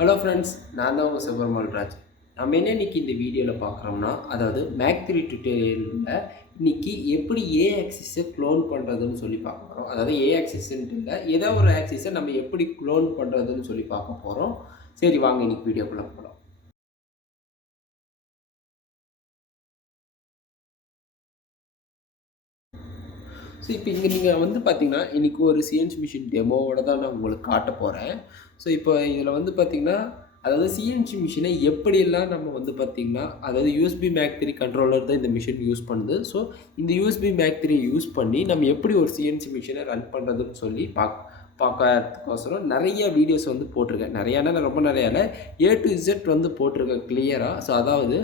Hello friends, நான் தான் உங்கள் சுபர்மல்ராஜ். நம்ம என்ன இன்றைக்கி இந்த வீடியோவில் பார்க்குறோம்னா, அதாவது Mach3 டுட்டோரியலில் இன்றைக்கி எப்படி ஏ ஆக்சிஸை க்ளோன் பண்ணுறதுன்னு சொல்லி பார்க்க போகிறோம். அதாவது ஏ ஆக்சிஸ்ன்ட்டு இல்லை, ஏதோ ஒரு ஆக்சிஸை நம்ம எப்படி க்ளோன் பண்ணுறதுன்னு சொல்லி பார்க்க போகிறோம். சரி, வாங்க இன்றைக்கி வீடியோக்குள்ளே போகலாம். ஸோ இப்போ இங்கே நீங்கள் வந்து பார்த்தீங்கன்னா, இன்றைக்கி ஒரு சிஎன்சி மிஷின் டெமோவோட தான் நான் உங்களுக்கு காட்ட போகிறேன். ஸோ இப்போ இதில் வந்து பார்த்தீங்கன்னா, அதாவது சிஎன்சி மிஷினை எப்படியெல்லாம் நம்ம வந்து பார்த்திங்கன்னா, அதாவது யூஎஸ்பி Mach3 கண்ட்ரோலர் தான் இந்த மிஷின் யூஸ் பண்ணுது. ஸோ இந்த யூஎஸ்பி Mach3 யூஸ் பண்ணி நம்ம எப்படி ஒரு சிஎன்சி மிஷினை ரன் பண்ணுறதுன்னு சொல்லி பார்க்கறதுக்கோசரம் நிறைய வீடியோஸ் வந்து போட்டிருக்கேன். நிறையானா நான் ரொம்ப நிறையா இல்லை, A to Z வந்து போட்டிருக்கேன் கிளியராக. ஸோ அதாவது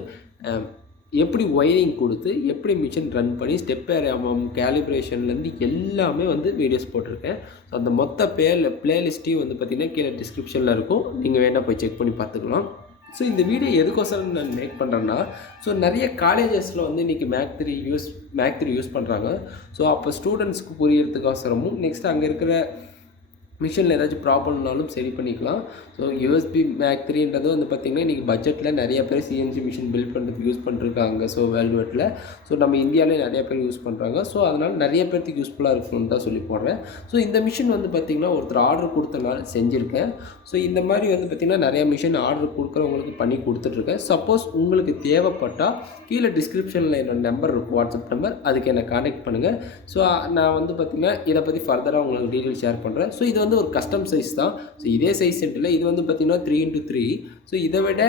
எப்படி ஒயரிங் கொடுத்து எப்படி மிஷின் ரன் பண்ணி ஸ்டெப் கேலிப்ரேஷன்லேருந்து எல்லாமே வந்து வீடியோஸ் போட்டிருக்கேன். ஸோ அந்த மொத்த பிளேலிஸ்ட்டையும் வந்து பார்த்திங்கன்னா கீழே டிஸ்கிரிப்ஷனில் இருக்கும், நீங்கள் வேணால் போய் செக் பண்ணி பார்த்துக்கலாம். ஸோ இந்த வீடியோ எதுக்கோசரம் நான் மேக் பண்ணுறேன்னா, ஸோ நிறைய காலேஜஸில் வந்து இன்றைக்கி Mach3 யூஸ் பண்ணுறாங்க. ஸோ அப்போ ஸ்டூடெண்ட்ஸ்க்கு புரியறதுக்கோசரமும் நெக்ஸ்ட் அங்கே இருக்கிற மிஷினில் ஏதாச்சும் ப்ராப்ளம்னாலும் சரி பண்ணிக்கலாம். ஸோ யூஎஸ்பி Mach3ன்றது வந்து பார்த்திங்கன்னா இன்றைக்கி பட்ஜெட்டில் நிறைய பேர் சிஎன்சி மிஷின் பில்ட் பண்ணுறதுக்கு யூஸ் பண்ணிருக்காங்க. ஸோ வேர்ல்டுவெட்டில் நம்ம இந்தியாவிலே நிறைய பேர் யூஸ் பண்ணுறாங்க. ஸோ அதனால் நிறைய பேர்த்துக்கு யூஸ்ஃபுல்லாக இருக்கணும்னு தான் சொல்லி போடுறேன். ஸோ இந்த மிஷின் வந்து பார்த்திங்கன்னா ஒருத்தர் ஆர்டர் கொடுத்தனால செஞ்சுருக்கேன். ஸோ இந்த மாதிரி வந்து பார்த்திங்கன்னா நிறைய மிஷின் ஆர்டர் கொடுக்குறவங்களுக்கு பண்ணி கொடுத்துட்ருக்கேன். சப்போஸ் உங்களுக்கு தேவைப்பட்டால் கீழே டிஸ்கிரிப்ஷனில் என்னோடய நம்பர் இருக்கும், வாட்ஸ்அப் நம்பர், அதுக்கு என்னை கான்டெக்ட் பண்ணுங்கள். ஸோ நான் வந்து பார்த்திங்கன்னா இதை பற்றி ஃபர்தராக உங்களுக்கு டீட்டெயில் ஷேர் பண்ணுறேன். ஸோ இது வந்து ஒரு கஸ்டம் சைஸ் தான். ஸோ இதே சைஸ் சென்ட்டில் இது வந்து பார்த்திங்கன்னா 3x3. ஸோ இதை விட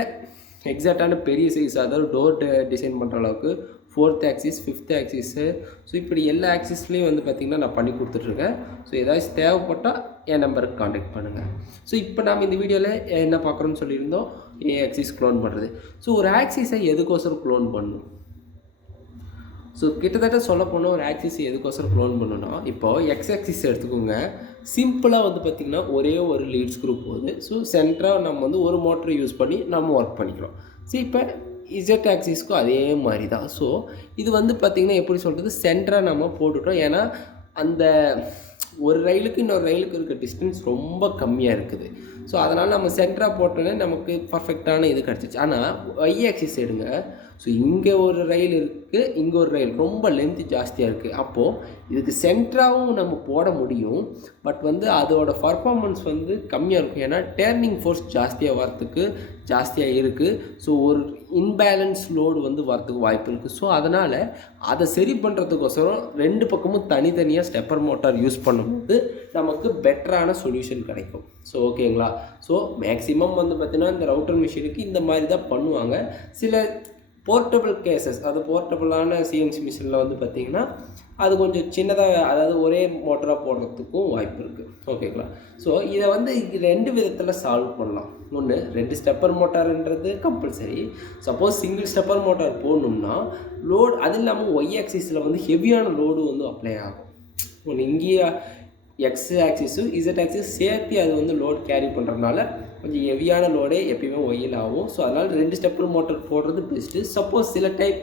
எக்ஸாக்டான பெரிய சைஸ், அதாவது டோர் டிசைன் பண்ணுற அளவுக்கு 4th axis 5th axis, so இப்படி எல்லா ஆக்சிஸ்லேயும் வந்து பார்த்திங்கன்னா நான் பண்ணி கொடுத்துட்ருக்கேன். ஸோ ஏதாச்சும் தேவைப்பட்டால் என் நம்பருக்கு கான்டெக்ட் பண்ணுங்கள். ஸோ இப்போ நாம் இந்த வீடியோவில் என்ன பார்க்குறோன்னு சொல்லியிருந்தோம், ஏ ஆக்சிஸ் க்ளோன் பண்ணுறது. ஸோ ஒரு ஆக்சிஸை எதுக்கோசரம் க்ளோன் பண்ணணும்? ஸோ கிட்டத்தட்ட சொல்ல போனால் ஒரு ஆக்சிஸ் எதுக்கோசரம் க்ளோன் பண்ணணும்னா, இப்போது எக்ஸ் ஆக்சிஸ் எடுத்துக்கோங்க. சிம்பிளாக வந்து பார்த்திங்கன்னா ஒரே ஒரு லீட் ஸ்க்ரூ போகுது. ஸோ சென்டராக நம்ம வந்து ஒரு மோட்டரை யூஸ் பண்ணி நம்ம ஒர்க் பண்ணிக்கிறோம். ஸோ இப்போ இசட் ஆக்சிஸ்க்கும் அதே மாதிரி தான். ஸோ இது வந்து பார்த்திங்கன்னா எப்படி சொல்கிறது, சென்டராக நம்ம போட்டுட்டோம். ஏன்னா அந்த ஒரு ரயிலுக்கு இன்னொரு ரயிலுக்கு இருக்க டிஸ்டன்ஸ் ரொம்ப கம்மியாக இருக்குது. ஸோ அதனால் நம்ம சென்டராக போட்டோன்னே நமக்கு பர்ஃபெக்டான இது கிடச்சிச்சு. ஆனால் ஒய் ஆக்சிஸ் எடுங்க. ஸோ இங்கே ஒரு ரயில் இருக்குது, இங்கே ஒரு ரயில் ரொம்ப லென்த்து ஜாஸ்தியாக இருக்குது. அப்போது இதுக்கு சென்டராகவும் நம்ம போட முடியும், பட் வந்து அதோட பர்ஃபார்மன்ஸ் வந்து கம்மியாக இருக்கும். ஏன்னா டேர்னிங் ஃபோர்ஸ் ஜாஸ்தியாக இருக்குது. ஸோ ஒரு இன்பேலன்ஸ் லோடு வந்து வரத்துக்கு வாய்ப்பு இருக்குது. ஸோ அதனால் அதை சரி பண்ணுறதுக்கோசரம் ரெண்டு பக்கமும் தனித்தனியாக ஸ்டெப்பர் மோட்டார் யூஸ் பண்ணும்போது நமக்கு பெட்டரான சொல்யூஷன் கிடைக்கும். ஸோ ஓகேங்களா. ஸோ மேக்ஸிமம் வந்து பார்த்திங்கன்னா இந்த ரவுட்டர் மிஷினுக்கு இந்த மாதிரி தான் பண்ணுவாங்க. சில போர்ட்டபிள் கேசஸ், அது போர்ட்டபிளான சிஎன்சி மிஷினில் வந்து பார்த்திங்கன்னா அது கொஞ்சம் சின்னதாக, அதாவது ஒரே மோட்டராக போடுறதுக்கும் வாய்ப்பு இருக்குது. ஓகேங்களா. ஸோ இதை வந்து ரெண்டு விதத்தில் சால்வ் பண்ணலாம். ஒன்று, 2 ஸ்டெப்பர் மோட்டார்ன்றது compulsory. Suppose single stepper motor போடணும்னா லோடு, அது இல்லாமல் ஒய் ஆக்சிஸில் வந்து ஹெவியான லோடு வந்து அப்ளை ஆகும். ஒன்று இங்கேயே எக்ஸ் ஆக்சிஸும் இசட் ஆக்சிஸ் சேர்த்து அது வந்து லோட் கேரி பண்ணுறதுனால கொஞ்சம் ஹெவியான லோடே எப்பயுமே ஒயில் ஆகும். ஸோ அதனால் 2 ஸ்டெப்பர் மோட்டர் போடுறது பெஸ்ட்டு. சப்போஸ் சில டைப்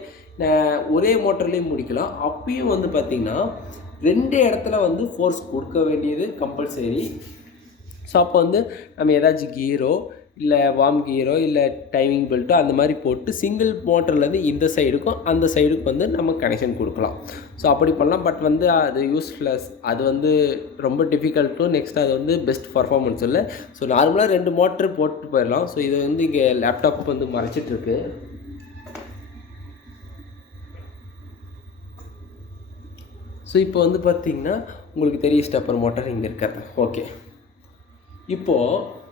ஒரே மோட்டர்லேயும் முடிக்கலாம். அப்பயும் வந்து பார்த்திங்கன்னா 2 இடத்துல வந்து ஃபோர்ஸ் கொடுக்க வேண்டியது கம்பல்சரி. ஸோ அப்போ வந்து நம்ம ஏதாச்சும் கீரோ இல்லை வார்ம் கீரோ இல்லை டைமிங் பெல்ட்டோ அந்த மாதிரி போட்டு சிங்கிள் மோட்டர்லேருந்து இந்த சைடுக்கும் அந்த சைடுக்கும் வந்து நம்ம கனெக்ஷன் கொடுக்கலாம். ஸோ அப்படி பண்ணலாம். பட் வந்து அது யூஸ்லெஸ், அது வந்து ரொம்ப டிஃபிகல்ட்டும், நெக்ஸ்ட் அது வந்து பெஸ்ட் பர்ஃபார்மன்ஸ் இல்லை. ஸோ நார்மலாக 2 மோட்ரு போட்டு போயிடலாம். ஸோ இது வந்து இங்கே லேப்டாப் வந்து மறைச்சிட்ருக்கு. ஸோ இப்போ வந்து பார்த்திங்கன்னா உங்களுக்கு தெரிய ஸ்டெப்பர் மோட்டர் இங்கே இருக்காது. ஓகே, இப்போது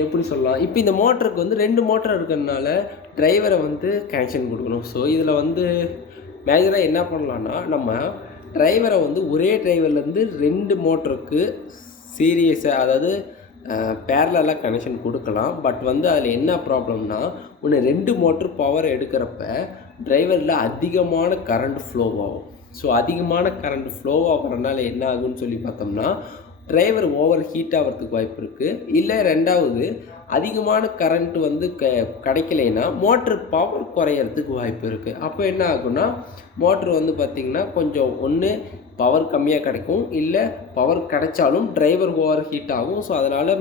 எப்படி சொல்லலாம், இப்போ இந்த மோட்டருக்கு வந்து 2 மோட்டர் இருக்கிறதுனால டிரைவரை வந்து கனெக்ஷன் கொடுக்கணும். ஸோ இதில் வந்து மேஜராக என்ன பண்ணலான்னா, நம்ம டிரைவரை வந்து ஒரே டிரைவர்லேருந்து 2 மோட்டருக்கு சீரியஸாக, அதாவது பேரலாக கனெக்ஷன் கொடுக்கலாம். பட் வந்து அதில் என்ன ப்ராப்ளம்னா, ஒன்று 2 மோட்டர் பவர் எடுக்கிறப்ப டிரைவரில் அதிகமான கரண்ட் ஃப்ளோ ஆகும். ஸோ அதிகமான கரண்ட் ஃப்ளோ ஆகிறதுனால என்ன ஆகுன்னு சொல்லி பார்த்தோம்னா, டிரைவர் ஓவர் ஹீட் ஆகிறதுக்கு வாய்ப்பு இருக்குது. இல்லை ரெண்டாவது, அதிகமான கரண்ட் வந்து கிடைக்கலைன்னா மோட்ரு பவர் குறையிறதுக்கு வாய்ப்பு இருக்குது. அப்போ என்ன ஆகும்னா மோட்ரு வந்து பார்த்திங்கன்னா கொஞ்சம் ஒன்று பவர் கம்மியாக கிடைக்கும், இல்லை பவர் கிடைச்சாலும் டிரைவர் ஓவர் ஹீட் ஆகும். ஸோ அதனால்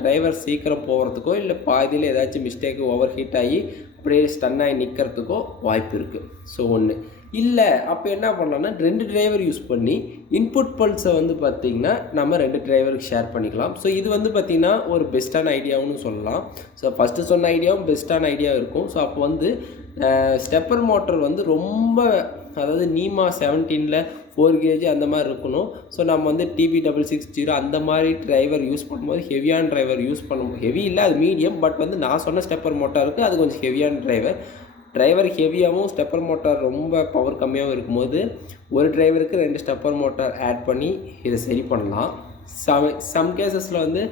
டிரைவர் சீக்கிரம் போகிறதுக்கோ இல்லை பாதியில் ஏதாச்சும் மிஸ்டேக்கு ஓவர் ஹீட் ஆகி அப்படியே ஸ்டன் ஆகி நிற்கிறதுக்கோ வாய்ப்பு இருக்குது. ஸோ ஒன்று இல்லை அப்போ என்ன பண்ணலாம்னா 2 டிரைவர் யூஸ் பண்ணி இன்புட் பல்ஸை வந்து பார்த்திங்கன்னா நம்ம 2 டிரைவருக்கு ஷேர் பண்ணிக்கலாம். ஸோ இது வந்து பார்த்திங்கன்னா ஒரு பெஸ்ட்டான ஐடியாவுன்னு சொல்லலாம். ஸோ ஃபஸ்ட்டு சொன்ன ஐடியாவும் பெஸ்ட்டான ஐடியா இருக்கும். ஸோ அப்போ வந்து ஸ்டெப்பர் மோட்டர் வந்து ரொம்ப அதாவது நீமா 17ல் 4 கேஜி அந்த மாதிரி இருக்கணும். ஸோ நம்ம வந்து TB660 அந்த மாதிரி டிரைவர் யூஸ் பண்ணும்போது ஹெவியான டிரைவர் யூஸ் பண்ணும்போது ஹெவி இல்லை, அது மீடியம். பட் வந்து நான் சொன்ன ஸ்டெப்பர் மோட்டாருக்கு அது கொஞ்சம் ஹெவியான டிரைவர் ஹெவியாகவும் ஸ்டெப்பர் மோட்டார் ரொம்ப பவர் கம்மியாகவும் இருக்கும்போது ஒரு டிரைவருக்கு 2 ஸ்டெப்பர் மோட்டார் ஆட் பண்ணி இதை சரி பண்ணலாம். சம் கேசஸில் வந்து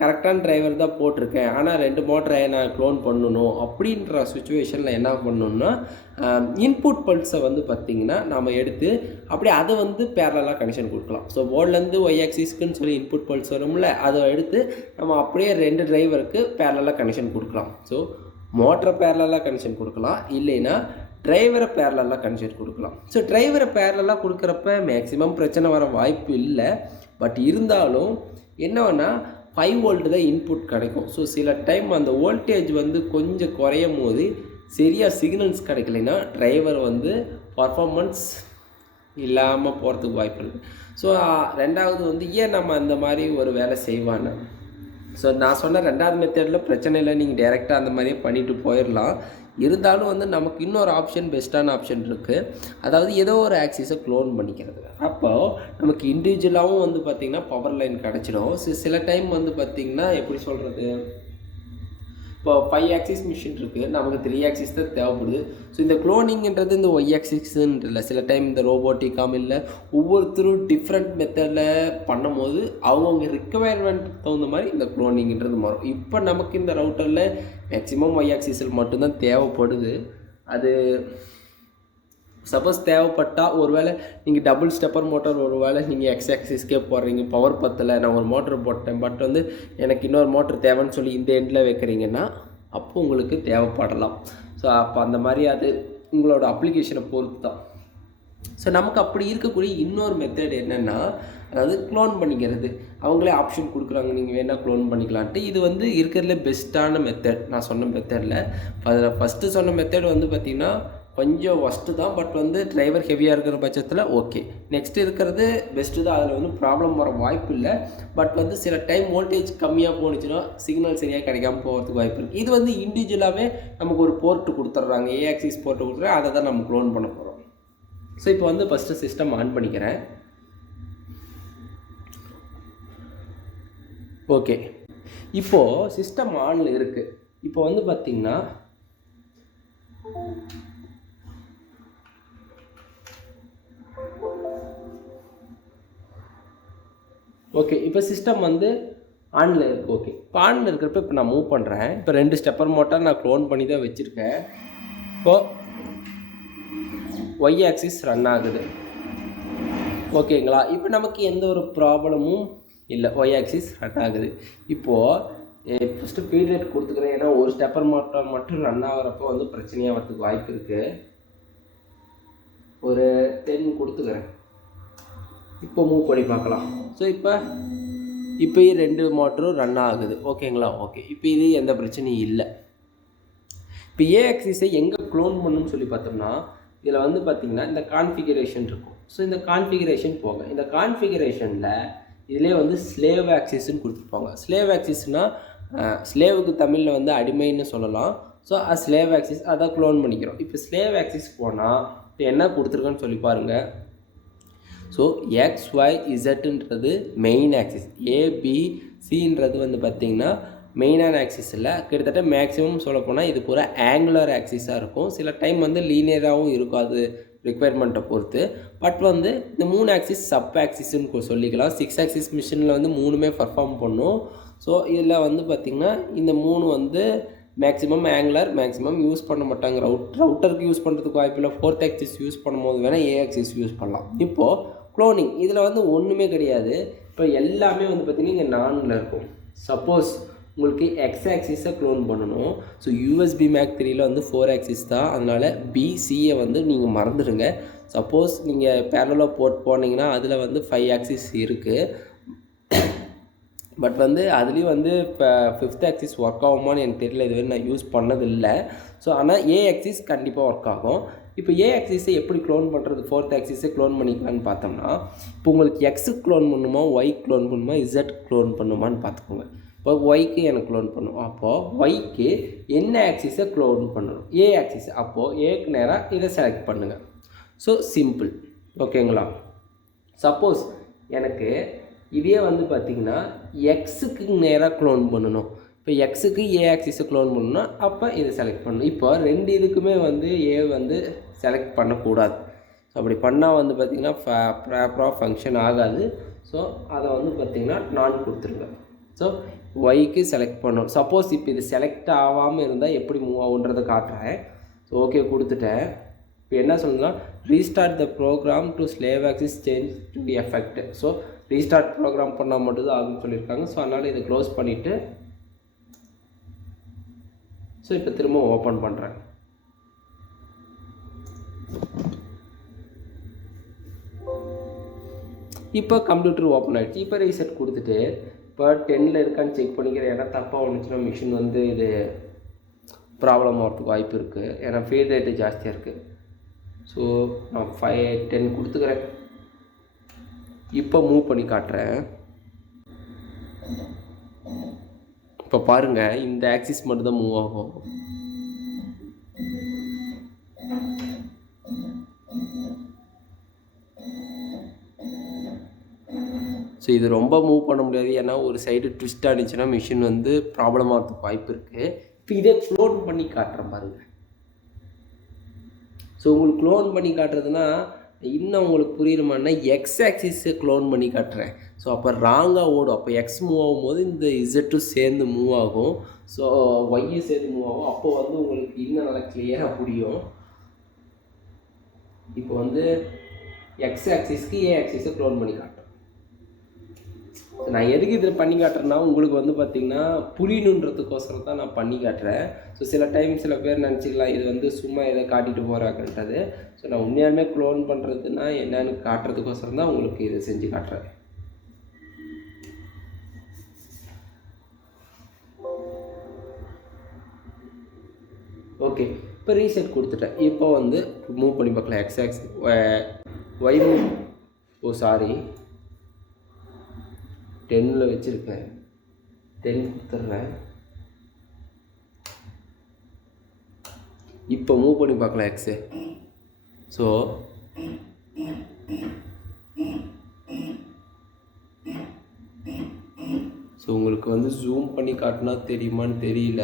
கரெக்டான டிரைவர் தான் போட்டிருக்கேன், ஆனால் 2 மோட்டரை நான் க்ளோன் பண்ணணும் அப்படின்ற சுச்சுவேஷனில் என்ன பண்ணணுன்னா இன்புட் பல்ஸை வந்து பார்த்திங்கன்னா நம்ம எடுத்து அப்படியே அதை வந்து பேரலாக கனெக்ஷன் கொடுக்கலாம். ஸோ போர்ட்லேருந்து ஒய் ஆக்சிஸ்க்குன்னு சொல்லி இன்புட் பல்ஸ் வரும்ல, அதை எடுத்து நம்ம அப்படியே 2 டிரைவருக்கு பேரலாக கனெக்ஷன் கொடுக்கலாம். ஸோ மோட்டரை பேரலாக கனெக்ஷன் கொடுக்கலாம், இல்லைன்னா டிரைவரை பேரலாக கனெக்ஷன் கொடுக்கலாம். ஸோ டிரைவரை பேரலாக கொடுக்குறப்ப மேக்ஸிமம் பிரச்சனை வர வாய்ப்பு இல்லை. பட் இருந்தாலும் என்னன்னா 5 வோல்ட் தான் இன்புட் கிடைக்கும். ஸோ சில டைம் அந்த வோல்டேஜ் வந்து கொஞ்சம் குறையும் போது சரியாக சிக்னல்ஸ் கிடைக்கலைன்னா டிரைவர் வந்து பர்ஃபார்மன்ஸ் இல்லாமல் போகிறதுக்கு வாய்ப்பு இருக்குது. ஸோ ரெண்டாவது வந்து ஏன் நம்ம அந்த மாதிரி ஒரு வேலை செய்வான்னு, ஸோ நான் சொன்ன 2வது மெத்தடில் பிரச்சனை இல்லை, நீங்கள் டைரெக்டாக அந்த மாதிரியே பண்ணிவிட்டு போயிடலாம். இருந்தாலும் வந்து நமக்கு இன்னொரு ஆப்ஷன் பெஸ்ட்டான ஆப்ஷன் இருக்குது. அதாவது ஏதோ ஒரு ஆக்சிஸை க்ளோன் பண்ணிக்கிறது. அப்போது நமக்கு இண்டிவிஜுவலாகவும் வந்து பார்த்திங்கன்னா பவர் லைன் கிடச்சிடும். சில டைம் வந்து பார்த்திங்கன்னா எப்படி சொல்கிறது, இப்போ 5 ஆக்சிஸ் மிஷின் இருக்குது, நமக்கு 3 ஆக்சிஸ் தான் தேவைப்படுது. ஸோ இந்த க்ளோனிங்கிறது இந்த ஒய் ஆக்சிஸ்ன்னு இல்லை, சில டைம் இந்த ரோபோட்டிக்காமல் இல்லை, ஒவ்வொருத்தரும் டிஃப்ரெண்ட் மெத்தடில் பண்ணும்போது அவங்கவுங்க ரிக்குவயர்மெண்ட்டுக்கு தகுந்த மாதிரி இந்த க்ளோனிங்கிறது மாறும். இப்போ நமக்கு இந்த ரவுட்டரில் மேக்ஸிமம் ஒய் ஆக்சிஸில் மட்டும்தான் தேவைப்படுது. அது சப்போஸ் தேவைப்பட்டால் ஒருவேளை நீங்கள் டபுள் ஸ்டெப்பர் மோட்டார் ஒருவேளை நீங்கள் எக்ஸ் ஆக்சிஸ்க்கே போடுறீங்க, பவர் பத்தலை, நான் ஒரு மோட்டர் போட்டேன், பட் வந்து எனக்கு இன்னொரு மோட்டர் தேவைன்னு சொல்லி இந்த எண்டில் வைக்கிறீங்கன்னா அப்போ உங்களுக்கு தேவைப்படலாம். ஸோ அப்போ அந்த மாதிரி அது உங்களோட அப்ளிகேஷனை பொறுத்து தான். ஸோ நமக்கு அப்படி இருக்கக்கூடிய இன்னொரு மெத்தட் என்னென்னா, அதாவது க்ளோன் பண்ணிக்கிறது. அவங்களே ஆப்ஷன் கொடுக்குறாங்க, நீங்கள் வேணால் க்ளோன் பண்ணிக்கலான்ட்டு. இது வந்து இருக்கிறதுல பெஸ்ட்டான மெத்தட். நான் சொன்ன மெத்தடில் அதில் ஃபஸ்ட்டு சொன்ன மெத்தட் வந்து பார்த்திங்கன்னா கொஞ்சம் ஒஸ்ட்டு தான். பட் வந்து டிரைவர் ஹெவியாக இருக்கிற பட்சத்தில் ஓகே. நெக்ஸ்ட் இருக்கிறது பெஸ்ட்டு தான், அதில் வந்து ப்ராப்ளம் வர வாய்ப்பு இல்லை. பட் வந்து சில டைம் வோல்டேஜ் கம்மியாக போணுச்சுன்னா சிக்னல் சரியாக கிடைக்காம போகிறதுக்கு வாய்ப்பு இருக்குது. இது வந்து இண்டிவிஜுவலாகவே நமக்கு ஒரு போர்ட்டு கொடுத்துட்றாங்க, ஏ ஆக்சிஸ் போர்ட்டு கொடுத்துட்றாங்க, அதை தான் நம்ம க்ளோன் பண்ண போகிறோம். ஸோ இப்போ வந்து ஃபஸ்ட்டு சிஸ்டம் ஆன் பண்ணிக்கிறேன். ஓகே, இப்போது சிஸ்டம் ஆனில் இருக்குது. இப்போ வந்து பார்த்திங்கன்னா ஓகே, இப்போ சிஸ்டம் வந்து ஆனில் இருக்குது. ஓகே, இப்போ ஆனில் இருக்கிறப்ப இப்போ நான் மூவ் பண்ணுறேன். இப்போ 2 ஸ்டெப்பர் மோட்டார் நான் க்ளோன் பண்ணி தான் வச்சுருக்கேன். இப்போது ஒய் ஆக்சிஸ் ரன் ஆகுது. ஓகேங்களா, இப்போ நமக்கு எந்த ஒரு ப்ராப்ளமும் இல்லை, ஒய் ஆக்சிஸ் ரன் ஆகுது. இப்போது ஃபஸ்ட்டு ஃபீட் ரேட் கொடுத்துக்கிறேன், ஏன்னா ஒரு ஸ்டெப்பர் மோட்டார் மட்டும் ரன் ஆகிறப்போ வந்து பிரச்சனையாக வரதுக்கு வாய்ப்பு இருக்குது. ஒரு 10 கொடுத்துக்கிறேன். இப்போ மூவ் பண்ணி பார்க்கலாம். ஸோ இப்போயே 2 மோட்டரும் ரன் ஆகுது. ஓகேங்களா, ஓகே, இப்போ இது எந்த பிரச்சனையும் இல்லை. இப்போ ஏ ஆக்சிஸை எங்கே க்ளோன் பண்ணணும்னு சொல்லி பார்த்தோம்னா, இதில் வந்து பார்த்திங்கன்னா இந்த கான்ஃபிகரேஷன் இருக்கும். ஸோ இந்த கான்ஃபிகரேஷன் போக இந்த கான்ஃபிகரேஷனில் இதிலே வந்து ஸ்லேவ் ஆக்சிஸ்ன்னு கொடுத்துருப்பாங்க. ஸ்லேவ் ஆக்சிஸ்னால் ஸ்லேவுக்கு தமிழில் வந்து அடிமைன்னு சொல்லலாம். ஸோ ஸ்லேவ் ஆக்சிஸ் அதை க்ளோன் பண்ணிக்கிறோம். இப்போ ஸ்லேவ் ஆக்சிஸ் போனால் இப்போ என்ன கொடுத்துருக்கோன்னு சொல்லி பாருங்கள். ஸோ எக்ஸ் ஒய் இசட்டுன்றது மெயின் ஆக்சிஸ், ஏபிசின்றது வந்து பார்த்திங்கன்னா மெயினான ஆக்சிஸ் இல்லை, கிட்டத்தட்ட மேக்ஸிமம் சொல்லப்போனால் இது பூரா ஆங்குலர் ஆக்சிஸாக இருக்கும். சில டைம் வந்து லீனியராகவும் இருக்கும், அது ரிக்குவயர்மெண்ட்டை பொறுத்து. பட் வந்து இந்த 3 ஆக்சிஸ் சப் ஆக்சிஸ்ன்னு சொல்லிக்கலாம். 6 ஆக்சிஸ் மிஷினில் வந்து 3மே பர்ஃபார்ம் பண்ணும். ஸோ இதில் வந்து பார்த்திங்கன்னா இந்த 3 வந்து மேக்ஸிமம் ஆங்குலர், மேக்ஸிமம் யூஸ் பண்ண மாட்டாங்க. ரவுட்டருக்கு யூஸ் பண்ணுறதுக்கு வாய்ப்பு இல்லை. 4th ஆக்சிஸ் யூஸ் பண்ணும்போது வேணால் ஏ ஆக்சிஸ் யூஸ் பண்ணலாம். இப்போது க்ளோனிங் இதில் வந்து ஒன்றுமே கிடையாது. இப்போ எல்லாமே வந்து பார்த்திங்கன்னா இங்கே நானில் இருக்கும். சப்போஸ் உங்களுக்கு எக்ஸ் ஆக்சிஸை க்ளோன் பண்ணணும். ஸோ யூஎஸ்பி Mach3யில் வந்து 4 ஆக்சிஸ் தான். அதனால் பிசியை வந்து நீங்கள் மறந்துடுங்க. சப்போஸ் நீங்கள் பேரலாக போனீங்கன்னா அதில் வந்து 5 ஆக்சிஸ் இருக்குது. பட் வந்து அதுலேயும் வந்து இப்போ 5th ஆக்சிஸ் ஒர்க் ஆகுமான்னு எனக்கு தெரியல, இதுவரை நான் யூஸ் பண்ணதில்லை. ஸோ ஆனால் ஏ ஆக்சிஸ் கண்டிப்பாக ஒர்க் ஆகும். இப்போ ஏ ஆக்சிஸை எப்படி க்ளோன் பண்ணுறது, 4th ஆக்சிஸை க்ளோன் பண்ணிக்கலான்னு பார்த்தோம்னா, இப்போ உங்களுக்கு எக்ஸுக்கு க்ளோன் பண்ணணுமா, ஒய்க்கு க்ளோன் பண்ணணுமா, இசட் க்ளோன் பண்ணுமான்னு பார்த்துக்கோங்க. இப்போ ஒய்க்கு எனக்கு க்ளோன் பண்ணும். அப்போது ஒய்க்கு என்ன ஆக்சிஸை க்ளோன் பண்ணணும், ஏ ஆக்சிஸ். அப்போது ஏக்கு நேராக இதை செலக்ட் பண்ணுங்கள். ஸோ சிம்பிள், ஓகேங்களா. சப்போஸ் எனக்கு இதே வந்து பார்த்திங்கன்னா எக்ஸுக்கு நேராக க்ளோன் பண்ணணும். இப்போ எக்ஸுக்கு ஏ ஆக்சிஸை க்ளோன் பண்ணணும்னா அப்போ இதை செலக்ட் பண்ணணும். இப்போ 2 இதுக்குமே வந்து ஏ வந்து செலக்ட் பண்ணக்கூடாது. ஸோ அப்படி பண்ணால் வந்து பார்த்திங்கன்னா ப்ராப்பராக ஃபங்க்ஷன் ஆகாது. ஸோ அதை வந்து பார்த்திங்கன்னா நான் கொடுத்துருங்க. ஸோ ஒய்க்கு செலக்ட் பண்ணணும். சப்போஸ் இப்போ இது செலக்ட் ஆகாமல் இருந்தால் எப்படி மூவ் ஆகுன்றதை காட்டுறேன். ஸோ ஓகே கொடுத்துட்டேன். இப்போ என்ன சொல்லணும்னா, restart the program to slave axis change to effect. So restart program பண்ணால் மட்டும்தான் ஆகும்னு சொல்லியிருக்காங்க. ஸோ அதனால் இதை க்ளோஸ் பண்ணிவிட்டு ஸோ இப்போ திரும்ப ஓப்பன் பண்ணுறேன். இப்போ கம்ப்யூட்டர் ஓப்பன் ஆகிடுச்சு. இப்போ ரீசெட் கொடுத்துட்டு இப்போ 10ல் இருக்கான்னு செக் பண்ணிக்கிறேன். ஏன்னா தப்பாக வந்துச்சுன்னா மிஷின் வந்து இது ப்ராப்ளம் ஆகிறதுக்கு வாய்ப்பு இருக்குது. ஏன்னா ஃபீட் ரேட்டு ஜாஸ்தியாக இருக்குது. ஸோ நான் 10 கொடுத்துக்கிறேன். இப்போ மூவ் பண்ணி காட்டுறேன். இப்போ பாருங்கள், இந்த ஆக்சிஸ் மட்டும் தான் மூவ் ஆகும். ஸோ இது ரொம்ப மூவ் பண்ண முடியாது. ஏன்னா ஒரு சைடு ட்விஸ்ட் ஆனிச்சுன்னா மிஷின் வந்து ப்ராப்ளம் ஆகிறதுக்கு வாய்ப்பு இருக்குது. இப்போ இதே க்ளோன் பண்ணி காட்டுறேன் பாருங்கள். ஸோ உங்களுக்கு க்ளோன் பண்ணி காட்டுறதுன்னா இன்னும் உங்களுக்கு புரியுமான்னா எக்ஸ் ஆக்சிஸை க்ளோன் பண்ணி காட்டுறேன். ஸோ அப்போ ராங்காக ஓடும். அப்போ எக்ஸ் மூவ் ஆகும்போது இந்த இசட்டும் சேர்ந்து மூவ் ஆகும். ஸோ ஒய்யும் சேர்ந்து மூவ் ஆகும். அப்போது வந்து உங்களுக்கு இன்னும் நல்லா கிளியராக புரியும். இப்போ வந்து எக்ஸ் ஆக்சிஸ்க்கு ஏ ஆக்சிஸை க்ளோன் பண்ணி காட்டுறேன். நான் எதுக்கு இதில் பண்ணி காட்டுறேன்னா, உங்களுக்கு வந்து பார்த்திங்கன்னா புரியணுன்றதுக்கோசரம் தான் நான் பண்ணி காட்டுறேன். ஸோ சில டைம் சில பேர் நினச்சிக்கலாம் இது வந்து சும்மா எதை காட்டிட்டு போகிறாங்கன்றது. ஸோ நான் உண்மையாலுமே க்ளோன் பண்ணுறதுன்னா என்னன்னு காட்டுறதுக்கோசரம் தான் உங்களுக்கு இதை செஞ்சு காட்டுறேன். ஓகே, இப்போ ரீசெட் கொடுத்துட்டேன். இப்போ வந்து மூவ் பண்ணி பார்க்கலாம். X axis Y move. Oh sorry, 10ல் வச்சுருக்கேன். 10 கொடுத்துட்றேன். இப்போ மூவ் பண்ணி பார்க்கலாம் எக்ஸு. ஸோ உங்களுக்கு வந்து ஜூம் பண்ணி காட்டினா தெரியுமான்னு தெரியல.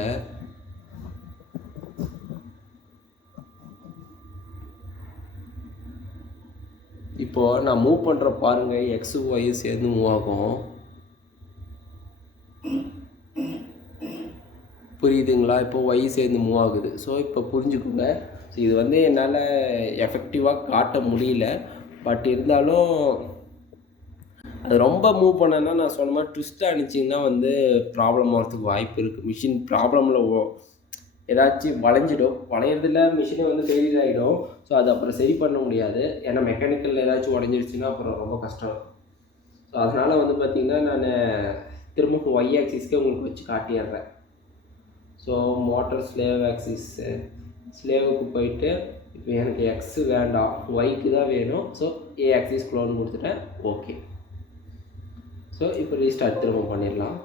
இப்போது நான் மூவ் பண்ணுற பாருங்கள், எக்ஸு ஒய்யும் சேர்ந்து மூவ் ஆகும். புரியுதுங்களா? இப்போ ஒய் சேர்ந்து மூவ் ஆகுது. ஸோ இப்போ புரிஞ்சுக்கோங்க. ஸோ இது வந்து என்னால் எஃபெக்டிவாக காட்ட முடியல. பட் இருந்தாலும் அது ரொம்ப மூவ் பண்ணேன்னா நான் சொன்ன மாதிரி ட்விஸ்ட் அனுப்பிச்சிங்கன்னா வந்து ப்ராப்ளம் ஆகிறதுக்கு வாய்ப்பு இருக்குது. மிஷின் ப்ராப்ளமில் ஏதாச்சும் வளைஞ்சிடும். வளையிறதுல மிஷினே வந்து ஃபெயிலியர் ஆகிடும். ஸோ அது அப்புறம் சரி பண்ண முடியாது. ஏன்னா மெக்கானிக்கல் ஏதாச்சும் உடஞ்சிருச்சுன்னா அப்புறம் ரொம்ப கஷ்டம். ஸோ அதனால் வந்து பார்த்திங்கன்னா நான் திரும்ப ஒய் ஆக்சிஸ்க்கே உங்களுக்கு வச்சு காட்டிடுறேன். ஸோ மோட்டர் ஸ்லேவ் ஆக்சிஸ்ஸு ஸ்லேவுக்கு போயிட்டு இப்போ எனக்கு எக்ஸு வேண்டாம், ஒய்க்கு தான் வேணும். ஸோ ஏ ஆக்சிஸ் க்ளோன் கொடுத்துட்டேன். ஓகே, ஸோ இப்போ ரீஸ்டார்ட் திரும்ப பண்ணிடலாம்.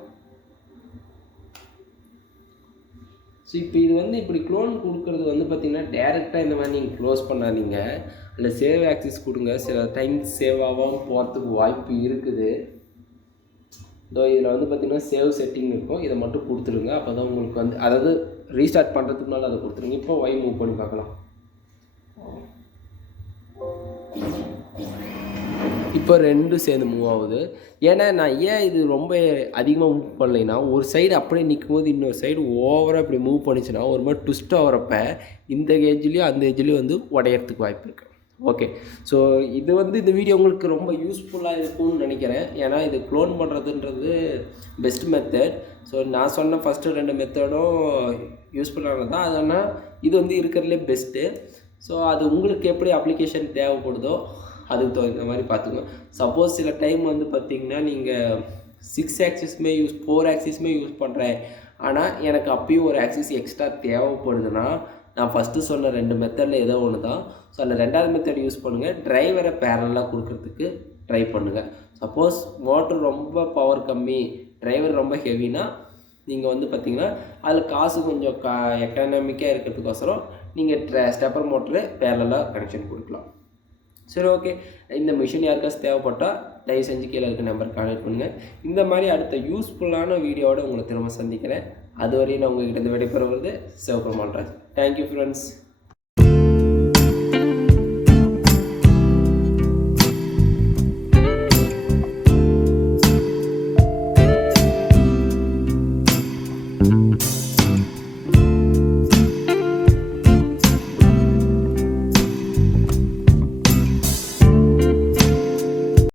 ஸோ இப்போ இது வந்து இப்படி க்ளோன் கொடுக்குறது வந்து பார்த்திங்கன்னா டேரெக்டாக இந்த மாதிரி நீங்கள் க்ளோஸ் பண்ணாதீங்க. இல்லை சேவ் ஆக்சிஸ் கொடுங்க. சில டைம் சேவ் ஆகாமல் போகிறதுக்கு வாய்ப்பு இருக்குது. இதோ இதில் வந்து பார்த்திங்கன்னா சேவ் செட்டிங் இருக்கும். இதை மட்டும் கொடுத்துருங்க. அப்போ தான் உங்களுக்கு வந்து அதாவது ரீஸ்டார்ட் பண்ணுறதுக்கு முன்னால் அதை கொடுத்துருங்க. இப்போ ஒய் மூவ் பண்ணி பார்க்கலாம். இப்போ 2 சேர்ந்து மூவ் ஆகுது. ஏன்னா நான் ஏன் இது ரொம்ப அதிகமாக மூவ் பண்ணலைன்னா, ஒரு சைடு அப்படியே நிற்கும் போது இன்னொரு சைடு ஓவராக இப்படி மூவ் பண்ணிச்சுன்னா ஒரு மாதிரி ட்விஸ்ட் ஆகிறப்ப இந்த ஏஜ்லேயும் அந்த ஏஜ்லேயும் வந்து உடையறதுக்கு வாய்ப்பு இருக்குது. ஓகே. ஸோ இது வந்து இந்த வீடியோ உங்களுக்கு ரொம்ப யூஸ்ஃபுல்லாக இருக்கும்னு நினைக்கிறேன். ஏன்னா இது க்ளோன் பண்ணுறதுன்றது பெஸ்ட் மெத்தட். ஸோ நான் சொன்ன ஃபஸ்ட்டு 2 மெத்தடும் யூஸ்ஃபுல்லானது தான். அது ஆனால் இது வந்து இருக்கிறதுலே பெஸ்ட்டு. ஸோ அது உங்களுக்கு எப்படி அப்ளிகேஷன் தேவைப்படுதோ அதுக்கு தகுந்த மாதிரி பார்த்துக்கோங்க. சப்போஸ் சில டைம் வந்து பார்த்திங்கன்னா நீங்கள் 6 ஆக்சிஸுமே 4 ஆக்சிஸுமே யூஸ் பண்ணுறேன், ஆனால் எனக்கு அப்பயும் ஒரு ஆக்சிஸ் எக்ஸ்ட்ரா தேவைப்படுதுன்னா நான் ஃபஸ்ட்டு சொன்ன 2 மெத்தடில் ஏதோ ஒன்று தான். ஸோ அந்த 2வது மெத்தட் யூஸ் பண்ணுங்கள். டிரைவரை பேரலாக கொடுக்கறதுக்கு ட்ரை பண்ணுங்கள். சப்போஸ் மோட்ரு ரொம்ப பவர் கம்மி, டிரைவர் ரொம்ப ஹெவினா நீங்கள் வந்து பார்த்திங்கன்னா அதில் காசு கொஞ்சம் எக்கனாமிக்காக இருக்கிறதுக்கோசரம் நீங்கள் ஸ்டெப்பர் மோட்ரு பேரலாக கனெக்ஷன் கொடுக்கலாம். சரி, ஓகே. இந்த மிஷின் யாருக்காச்சும் தேவைப்பட்டால் தயவு செஞ்சு கீழே இருக்க நம்பர் கான்டெக்ட் பண்ணுங்கள். இந்த மாதிரி அடுத்த யூஸ்ஃபுல்லான வீடியோவோட உங்களை திரும்ப சந்திக்கிறேன். அதுவரையும் நான் உங்கள்கிட்ட இந்த விடைபெறுவது சிவபெருமான் ராஜ். Thank you friends.